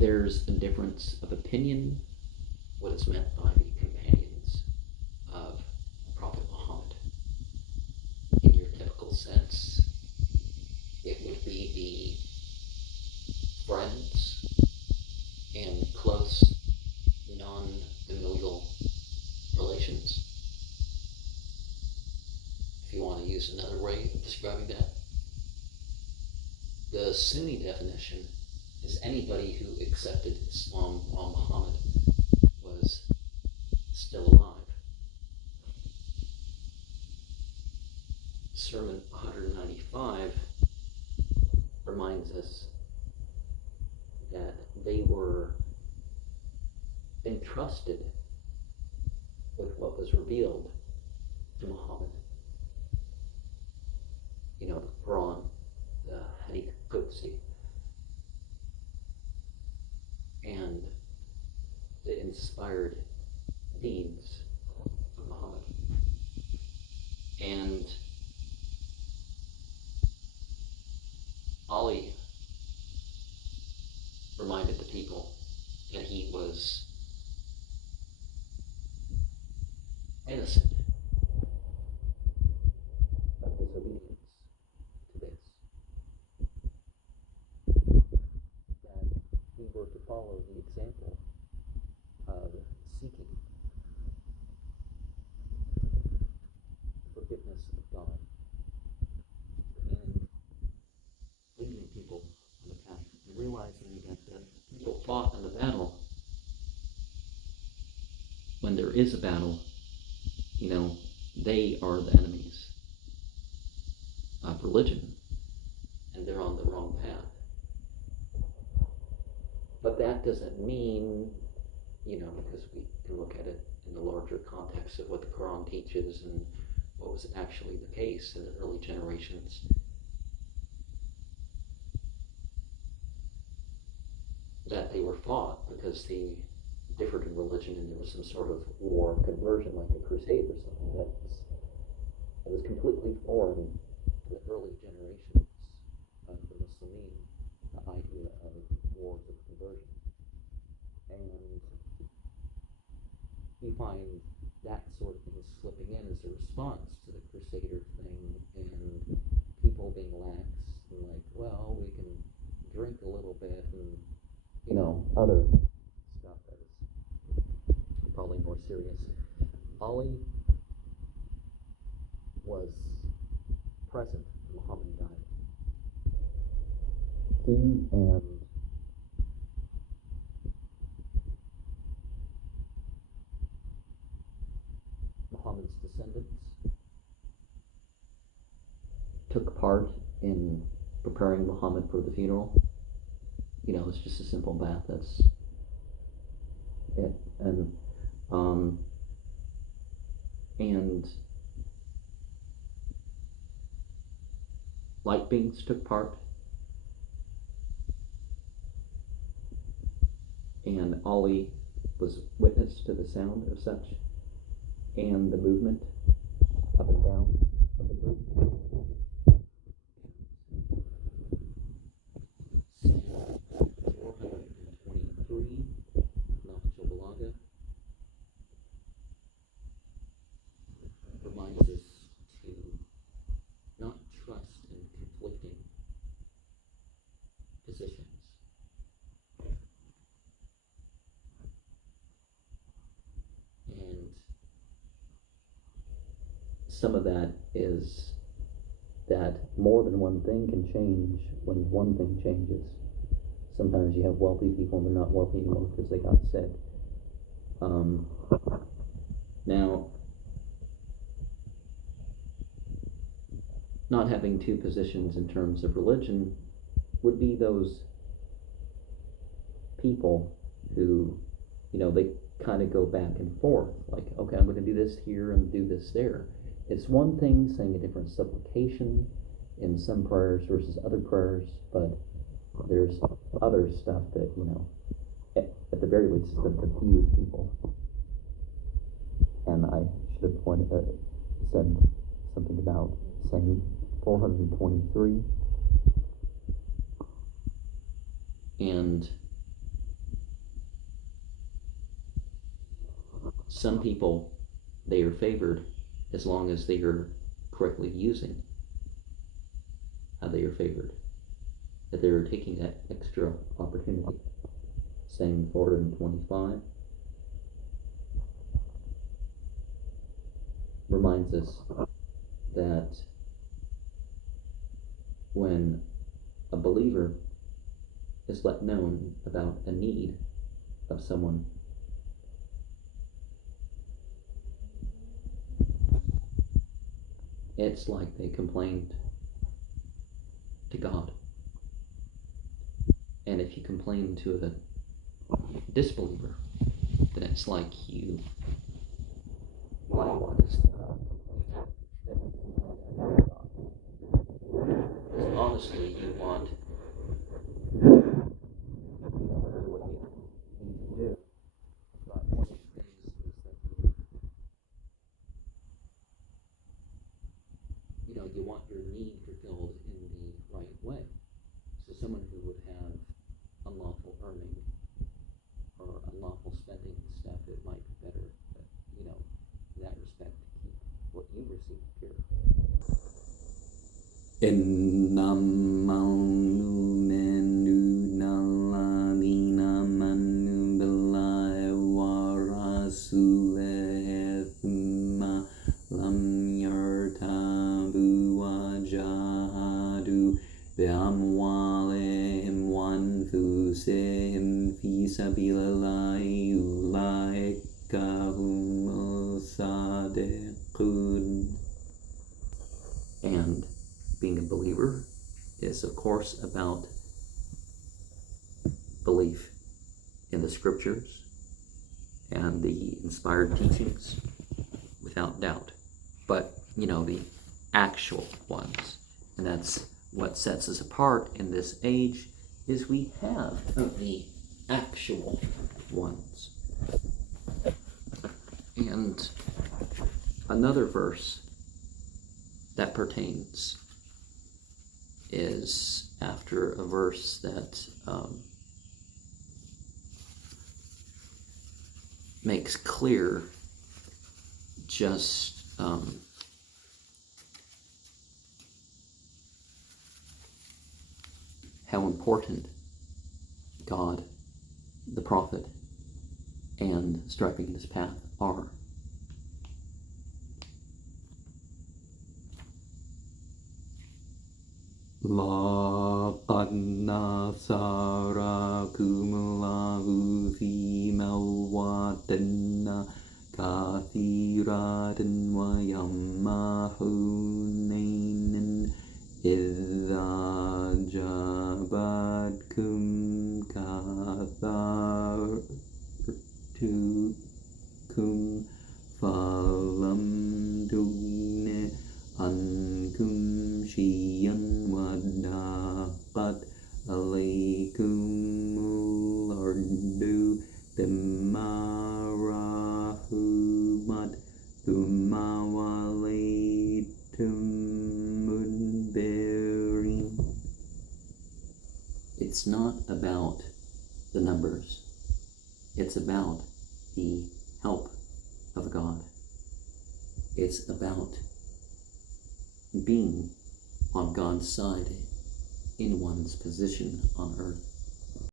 there's a difference of opinion what is meant by the companions of Prophet Muhammad. In your typical sense, it would be the friends and close non-familial relations, if you want to use another way of describing that. The Sunni definition is anybody who accepted Islam while Muhammad was still alive. Sermon 195 reminds us that they were entrusted with what was revealed to Muhammad. You know, the Quran, the Hadith Qudsi, and the inspired deeds of Muhammad. And Ali reminded the people that he was innocent of disobedience to this. That we were to follow the example of seeking forgiveness of God and leading people on the path and realizing that the people fought in the battle. When there is a battle, they are the enemies of religion, and they're on the wrong path. But that doesn't mean, because we can look at it in the larger context of what the Quran teaches and what was actually the case in the early generations, that they were fought because they differed in religion and there was some sort of war conversion, like a crusade or something that was completely foreign to the early generations of the Muslimin, the idea of wars of conversion. And we find that sort of thing slipping in as a response to the Crusader thing, and people being lax and like, well, we can drink a little bit and, other stuff that is probably more serious. Ali was present when Muhammad died. He and Muhammad's descendants took part in preparing Muhammad for the funeral. It's just a simple math. That's it. And light beings took part, and Ali was witness to the sound of such, and the movement up and down of the group. Psalm 423, Nahjul Balaghah, reminds us to not trust in conflicting positions. And some of that is that more than one thing can change when one thing changes. Sometimes you have wealthy people and they're not wealthy anymore because they got sick. Now, not having two positions in terms of religion would be those people who, they kind of go back and forth. Like, okay, I'm going to do this here and do this there. It's one thing saying a different supplication in some prayers versus other prayers, but there's other stuff that, at the very least, is going to confuse people. And I should have said something about saying 423 and some people, they are favored as long as they are correctly using how they are favored, that they're taking that extra opportunity. Same 425 reminds us that when a believer is let known about a need of someone, it's like they complained to God. And if you complain to a disbeliever, then it's like you likewise because honestly you want to do what you need to do. But one of the things is that you want your need fulfilled in the right way. So someone who would have unlawful earning or unlawful spending stuff, it might be better, but in that respect, keep what you receive pure. And being a believer is, of course, about belief in the scriptures and the inspired teachings, without doubt. But, the actual ones. And that's what sets us apart in this age, is we have the actual ones. And another verse that pertains is after a verse that makes clear just how important God, the prophet, and striping his path are. لَقَدْ نَصَرَكُمُ اللَّهُ فِي مَوَاطِنَ كَثِيرَةٍ وَيَوْمَ حُنَيْنٍ إِذْ أَعْجَبَتْكُمْ كَثْرَتُكُمْ فَلَمْ تُغْنِ عَنْكُمْ شَيْئًا وَضَاقَتْ عَلَيْكُمُ الْأَرْضُ بِمَا رَحُبَتْ ثُمَّ وَلَيْتُمْ مُدْبِرِينَ. It's not about the numbers. It's about the help of God. It's about being on God's side in one's position on earth.